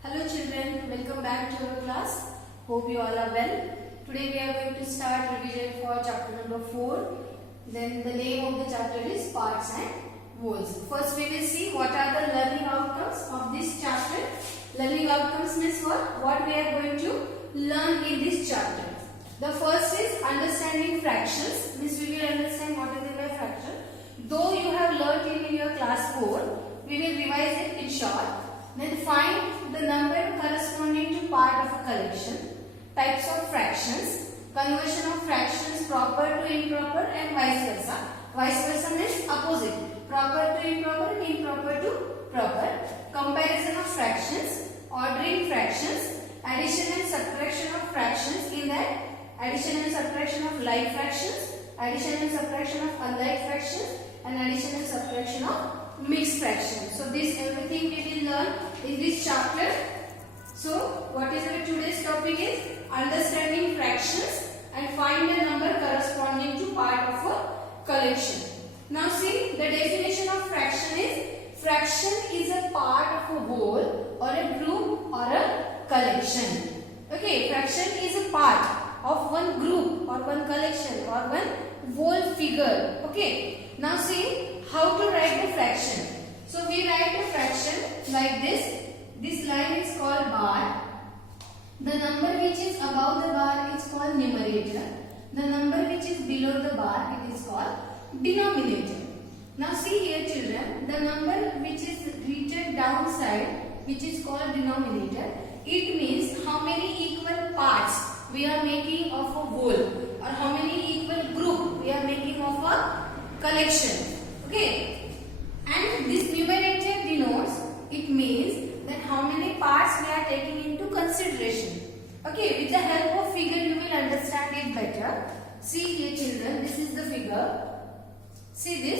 Hello children, welcome back to our class. Hope you all are well. Today we are going to start revision for chapter number 4. Then the name of the chapter is Parts and Wholes. First we will see what are the learning outcomes of this chapter. Learning outcomes means what we are going to learn in this chapter. The first is understanding fractions. Means we will understand what is a fraction. Though you have learnt it in your class 4, we will revise it in short. Then find the number corresponding to part of a collection, types of fractions, conversion of fractions proper to improper and vice versa. Vice versa means opposite, proper to improper and improper to proper. Comparison of fractions, ordering fractions, addition and subtraction of fractions, in that addition and subtraction of like fractions, addition and subtraction of unlike fractions, and addition and subtraction of mixed fractions. So this everything we will learn in this chapter. So what is our today's topic is understanding fractions and find the number corresponding to part of a collection. Now see, the definition of fraction is a part of a whole or a group or a collection. Okay, fraction is a part of one group or one collection or one whole figure. Okay, now see how to write the fraction. So we write the fraction like this. This line is called bar. The number which is above the bar is called numerator. The number which is below the bar, it is called denominator. Now see here children, the number which is written downside, which is called denominator, it means how many equal parts we are making of a whole or how many equal group we are making of a collection. Okay, and this numerator denotes, it means that how many parts we are taking into consideration. Okay, with the help of figure you will understand it better. See here children, this is the figure. See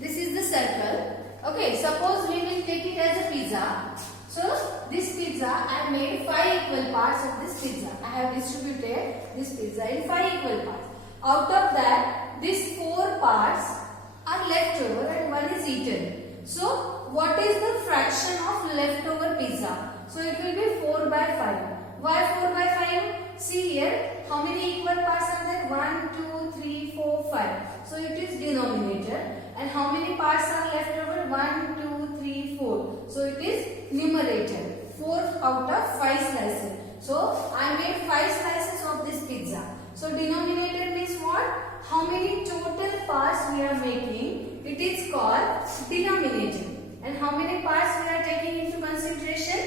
this is the circle. Okay, suppose we will take it as a pizza. So this pizza, I made 5 equal parts of this pizza. I have distributed this pizza in 5 equal parts. Out of that, these 4 parts are left over and 1 is eaten. So what is the fraction of leftover pizza? So it will be 4 by 5. Why 4 by 5? See here, how many equal parts are there? 1, 2, 3, 4, 5. So it is denominator. And how many parts are left over? 1, 2, 3, 4. So it is numerator. 4 out of 5 slices. So I made 5 slices of this pizza. So denominator means what? How many total parts we are making? It is called denominator. And how many parts we are taking into consideration?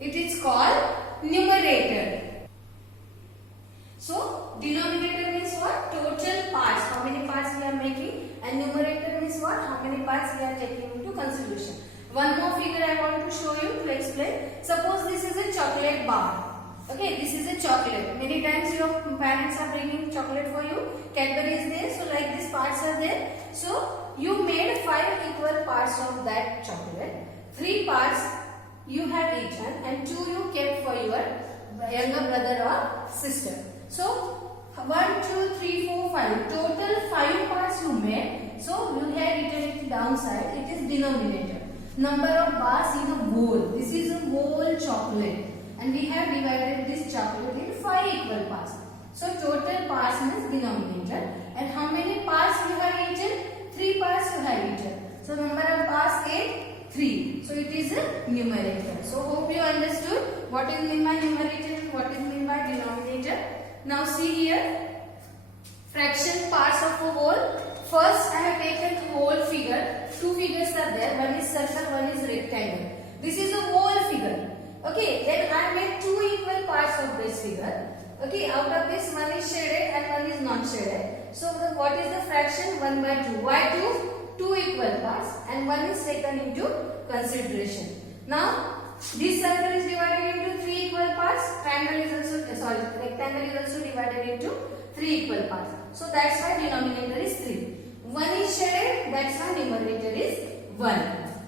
It is called numerator. So denominator means what? Total parts. How many parts we are making? And numerator means what? How many parts we are taking into consideration. One more figure I want to show you to explain. Suppose this is a chocolate bar. Okay, this is a chocolate. Many times your parents are bringing chocolate for you. Cadbury is there. So like these parts are there. So you made 5 equal parts of that chocolate. 3 parts you have eaten and 2 you kept for your younger brother or sister. So 1, 2, 3, 4, 5. Total 5 parts you made. So you have written it downside. It is denominator. Number of bars in a whole. This is a whole chocolate. And we have divided this chocolate in 5 equal parts. So total parts means denominator. And how many parts you have eaten? 3 parts you have eaten. So number of parts is 3. So it is a numerator. So hope you understood what is meant by numerator and what is meant by denominator. Now see here, fraction parts of a whole. First I have taken whole figure. 2 figures are there. One is circle, one is rectangle. This is a whole figure. Okay, then I made 2 equal parts of this figure. Okay, out of this one is shaded and one is not shaded. So what is the fraction? 1 by 2. Why 2? 2 equal parts and one is taken into consideration. Now this circle is divided into 3 equal parts. Rectangle is also divided into 3 equal parts. So that's why denominator is 3. 1 is shaded, that's why numerator is 1.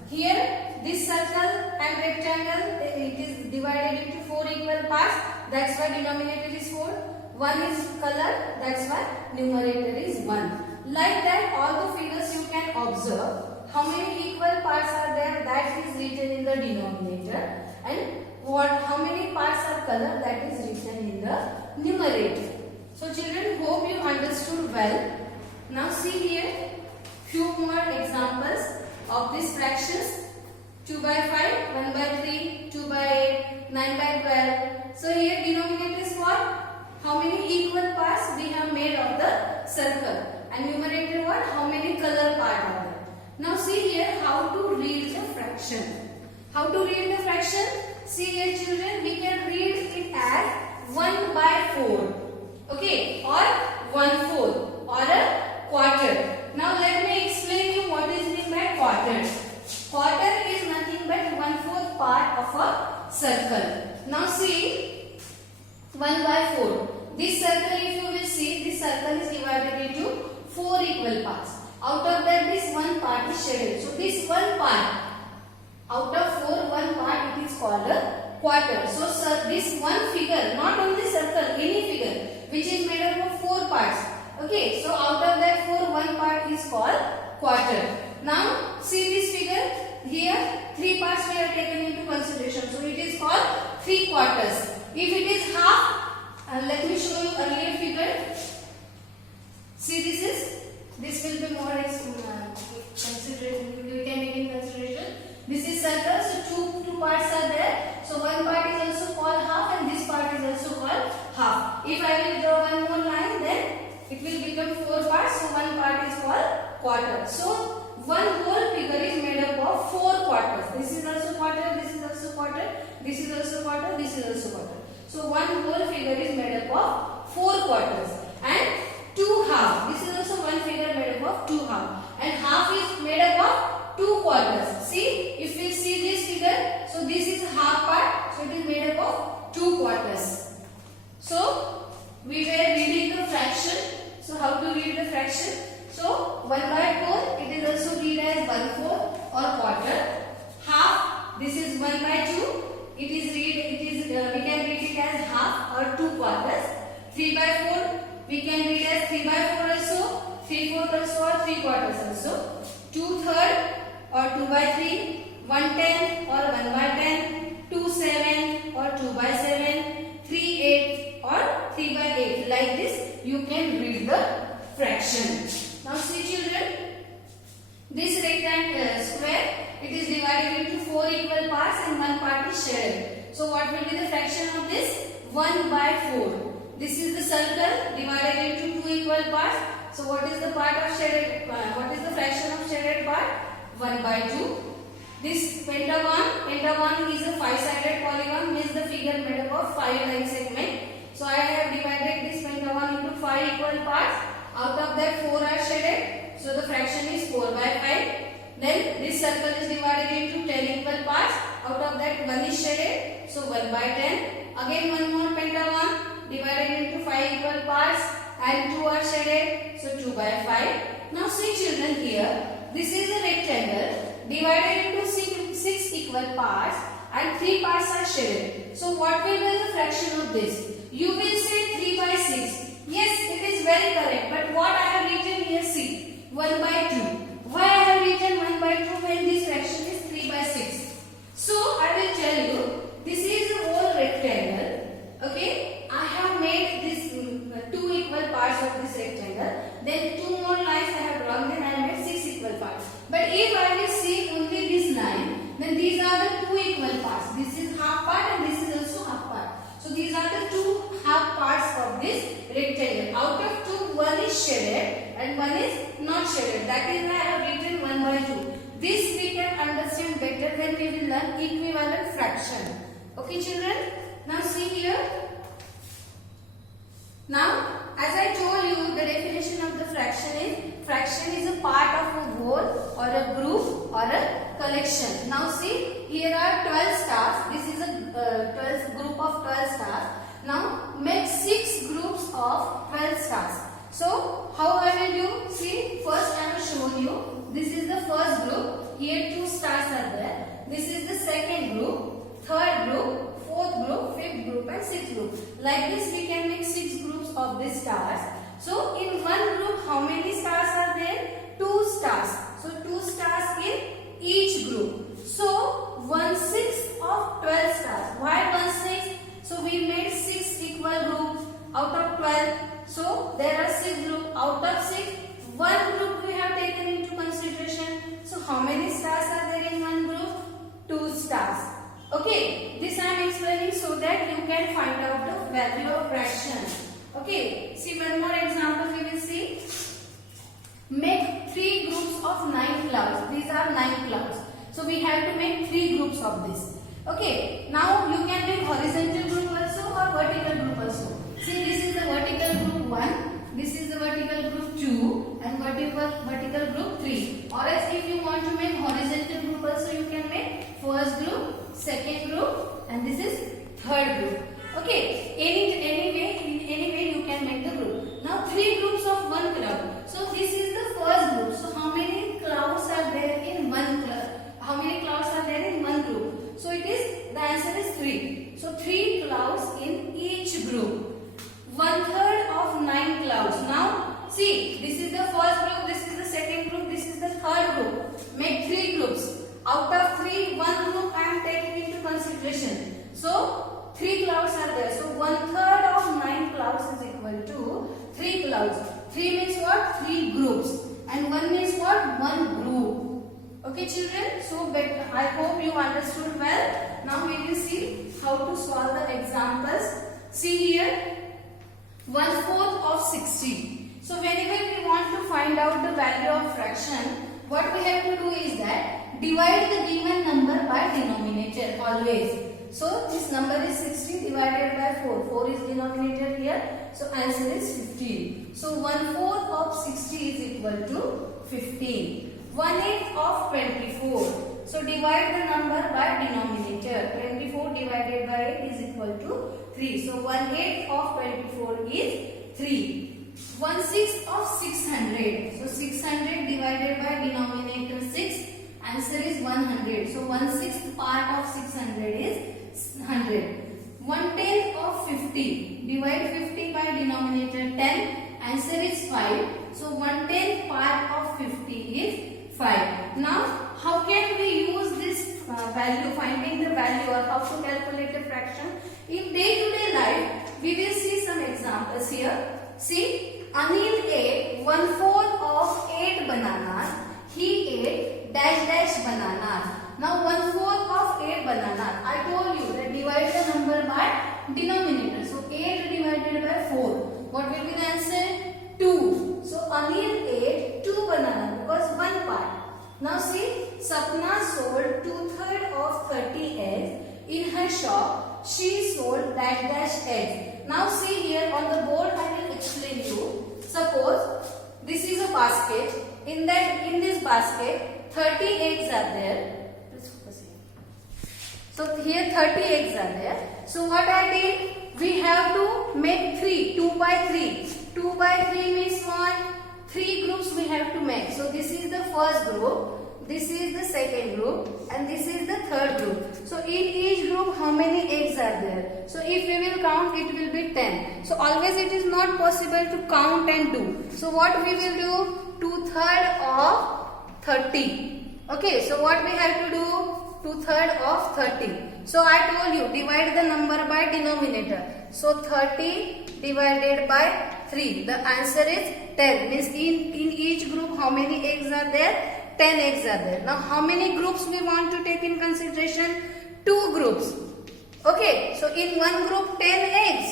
Here this circle and rectangle, it is divided into 4 equal parts. That's why denominator is 4. 1 is color, that's why numerator is 1. Like that, all the figures you can observe how many equal parts are there, that is written in the denominator, and how many parts are color, that is written in the numerator. So children, hope you understood well. Now see here few more examples of these fractions. 2 by 5, 1 by 3, 2 by 8, 9 by 12. So here denominator is what? How many equal parts we have made of the circle, and numerator what? How many color part are there. Now see here how to read the fraction. How to read the fraction? See here children, we can read it as 1 by 4, okay, or 1/4 or a quarter. Now let me explain you what is meant by quarter. Quarter is nothing but 1/4 part of a circle. Now see 1 by 4. This circle, if you will see, this circle is divided into 4 equal parts. Out of that, this one part is shaded. So this one part, out of 4, one part it is called a quarter. So this one figure, not only circle, any figure which is made up of 4 parts. Okay, so out of that 4, one part is called quarter. Now see this figure here, 3 parts we have taken into consideration. So it is called 3 quarters. If it is half, let me show you earlier figure. See this will be more consideration. You can take in consideration. This is circle, so two parts are there. So one part is also called half, and this part is also called half. If I will draw one more line, then it will become 4 parts. So one part is called quarter. So one whole figure is made up of 4 quarters. This is also quarter, this is also quarter, this is also quarter, this is also quarter. So one whole figure is made up of 4 quarters, and 2 half. This is also one figure made up of 2 half, and half is made up of 2 quarters. See, if we see this figure, so this is half part, so it is made up of 2 quarters. So we were reading the fraction. So how to read the fraction? So 1 by 4, it is also read as 1/4 or quarter. Half, this is 1 by 2. We can read it as half or 2 quarters. 3 by 4, we can read as 3 by 4 also, 3/4 also, or 3 quarters also. 2/3 or 2 by 3, 1/10 or 1 by 10, 2/7 or 2 by 7, 3/8 or 3 by 8. Like this, you can read the fraction. Now see children, this rectangle square, it is divided into 4 equal parts and one part is shaded. So what will be the fraction of this? 1 by 4. This is the circle divided into 2 equal parts. So what is the part of shaded? What is the fraction of shaded part? 1 by 2. This pentagon is a 5-sided polygon, means the figure made up of 5 line segment. So I have divided this pentagon into 5 equal parts. Out of that 4 are shaded. So the fraction is 4 by 5. Then this circle is divided into 10 equal parts. Out of that 1 is shaded. So 1 by 10. Again one more pentagon divided into 5 equal parts and 2 are shaded. So 2 by 5. Now see children here. This is a rectangle divided into 6 equal parts and 3 parts are shaded. So what will be the fraction of this? You will say 3 by 6. Yes, it is very correct. But what I have written here, see, 1 by 2. Why I have written 1 by 2 when this fraction is 3 by 6? So I will tell you, this is a whole rectangle. Okay, I have made this 2 equal parts of this rectangle. Then 2 more lines I have drawn. Then I have made 6 equal parts. But if I will see only this line, then these are the 2 equal parts. This is half part and this is also half part. So these are the 2 half parts of this rectangle. Out of 2, 1 is shaded and 1 is not shaded. That is why I have written 1 by 2. This we can understand better when we will learn equivalent fraction. Okay children? Now see here. Now as I told you, the definition of the fraction is a part of a whole or a group or a collection. Now see, here are 12 stars. This is a group of 12 stars. Now make 6 groups of 12 stars. So how I will do? See, first I will show you. This is the first group. Here 2 stars are there. This is the second group, third group, fourth group, fifth group and sixth group. Like this we can make 6 groups of these stars. So in one group how many stars are there? 2 stars. So 2 stars in each group. So 1/6 of 12 stars. Why out of 12. So there are 6 groups. Out of 6, one group we have taken into consideration. So how many stars are there in one group? 2 stars. Okay, this I am explaining so that you can find out the value of fraction. Okay, see one more example we will see. Make 3 groups of 9 clouds. These are 9 clouds. So we have to make 3 groups of this. Okay, now you can make horizontal group also or vertical group also. See, this is the vertical group 1, this is the vertical group 2 and vertical group 3. Or else if you want to make horizontal group also, you can make first group, second group and this is third group. Okay, in any way you can make the group. Now 3 groups of one cloud. So this is the first group. So how many clouds are there in one cloud? How many clouds are there in one group? So it is, the answer is 3. So 3 clouds in each group. 1/3 of 9 clouds. Now see, this is the first group, this is the second group, this is the third group. Make 3 groups. Out of 3, one group I am taking into consideration. So 3 clouds are there. So 1/3 of 9 clouds is equal to 3 clouds. 3 means what? 3 groups. And 1 means what? 1 group. Okay children, so I hope you understood well. Now we will see how to solve the examples. See here, 1/4 of 60. So whenever we want to find out the value of fraction, what we have to do is that divide the given number by denominator always. So this number is 60 divided by 4. 4 is denominator here. So answer is 15. So 1/4 of 60 is equal to 15. 1/8 of 24. So divide the number by denominator. 24 divided by 8 is equal to 3. So 1/8 of 24 is 3. 1/6 of 600. So 600 divided by denominator 6. Answer is 100. So 1/6 part of 600 is 100. 1/10 of 50. Divide 50 by denominator 10. Answer is 5. So 1/10 part of 50 is 5. Now how can we use this value, finding the value or how to calculate a fraction? In day-to-day life, we will see some examples here. See, Anil ate 1/4 of 8 bananas. He ate dash dash bananas. Now 1/4 of 8 bananas. I told you that divide the number by denominator. So 8 divided by 4. What will be the answer? 2. So Anil ate 2 bananas because 1 part. Now see, Sapna sold 2/3 of 30 eggs in her shop. She sold dash dash eggs. Now see here on the board I will explain you. Suppose this is a basket. In this basket 30 eggs are there. So here 30 eggs are there. So what I did? We have to make 3. 2 by 3. 2 by 3 means what? 3 groups we have to make. So this is the first group. This is the second group. And this is the third group. So in each group how many eggs are there? So if we will count, it will be 10. So always it is not possible to count and do. So what we will do? 2/3 of 30. Okay, so what we have to do? 2/3 of 30. So I told you, divide the number by denominator. So 30 divided by 3. The answer is 10. Means in each group how many eggs are there? 10 eggs are there. Now how many groups we want to take in consideration? 2 groups. Okay, so in one group 10 eggs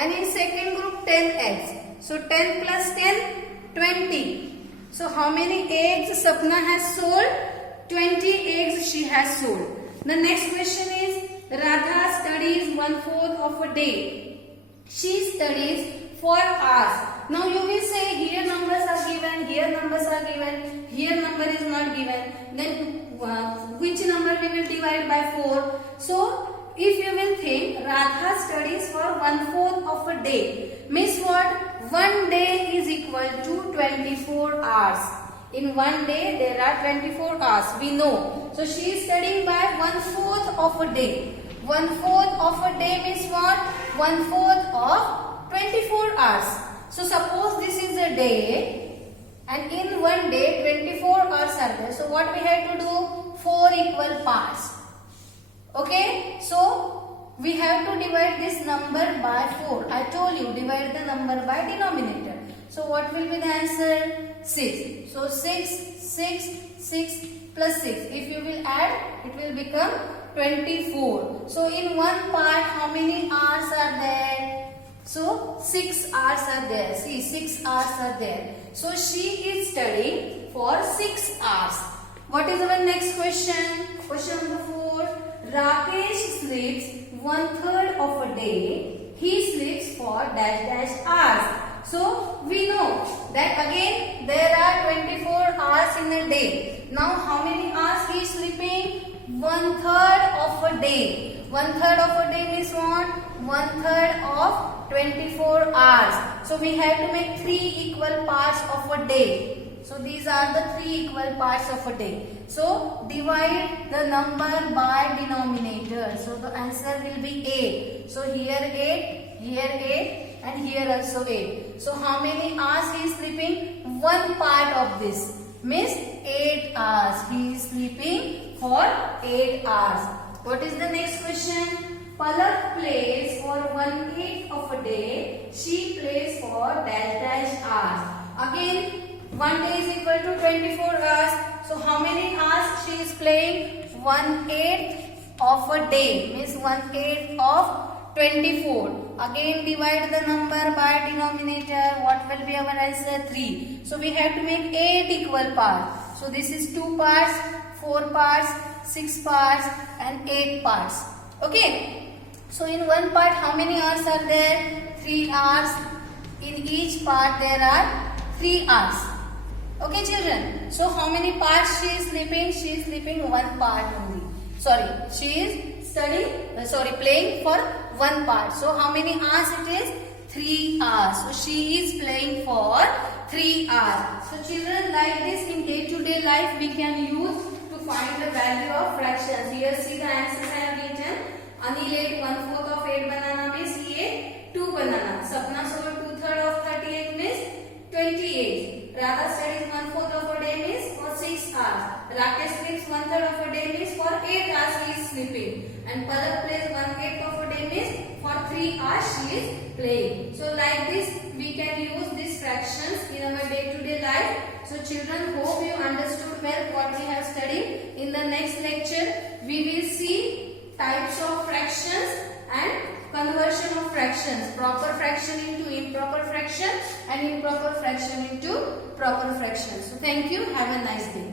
and in second group 10 eggs. So 10 plus 10, 20. So how many eggs Sapna has sold? 20 eggs she has sold. The next question is, Radha studies 1/4 of a day. She studies for hours. Now you will say here numbers are given, here numbers are given, here number is not given. Then which number we will divide by 4? So if you will think, Radha studies for 1/4 of a day. Means what? 1 day is equal to 24 hours. In 1 day there are 24 hours. We know. So she is studying by 1/4 of a day. 1/4 of a day means what? 1/4 of 24 hours. So suppose this is a day and in 1 day 24 hours are there. So what we have to do? 4 equal parts. Okay. So we have to divide this number by 4. I told you, divide the number by denominator. So what will be the answer? 6. So 6 plus 6. If you will add, it will become 24. So in one part, how many hours are there? So 6 hours are there. See, 6 hours are there. So she is studying for 6 hours. What is our next question? Question number 4. Rakesh sleeps 1/3 of a day. He sleeps for dash hours. So we know that again there are 24 hours in a day. Now how many hours he is sleeping? 1/3 of a day. 1/3 of a day means what? 1/3 of 24 hours. So we have to make 3 equal parts of a day. So these are the 3 equal parts of a day. So divide the number by denominator. So the answer will be 8. So here 8 and here also 8. So how many hours he is sleeping? One part of this means 8 hours. He is sleeping for 8 hours. What is the next question? Palak plays for 1/8 of a day. She plays for dash hours. Again, 1 day is equal to 24 hours. So how many hours she is playing? 1/8 of a day means 1/8 of 24. Again divide the number by denominator. What will be our answer? 3. So we have to make 8 equal parts. So this is 2 parts, 4 parts, 6 parts and 8 parts. Okay. So in one part how many hours are there? 3 hours. In each part there are 3 hours. Okay children. So how many parts she is sleeping? She is sleeping one part only. Sorry, she is playing for one part. So how many hours it is? 3 hours. So she is playing for 3 hours. So children, like this in day-to-day life we can use to find the value of fractions. Here see the answers I have written. Anil ate 1/4 of 8 banana means he ate 2 banana. Sapna sold 2/3 of 38 means 28. Radha studies 1/4 of a day means for 6 hours. Rakesh sleeps 1/3 of a day means for 8 hours he is sleeping. And Palak plays 1/8 of a day means for 3 hours she is playing. So like this we can use these fractions in our day-to-day life. So children, hope you understood well what we have studied. In the next lecture we will see types of fractions and conversion of fractions, proper fraction into improper fraction and improper fraction into proper fraction. So thank you. Have a nice day.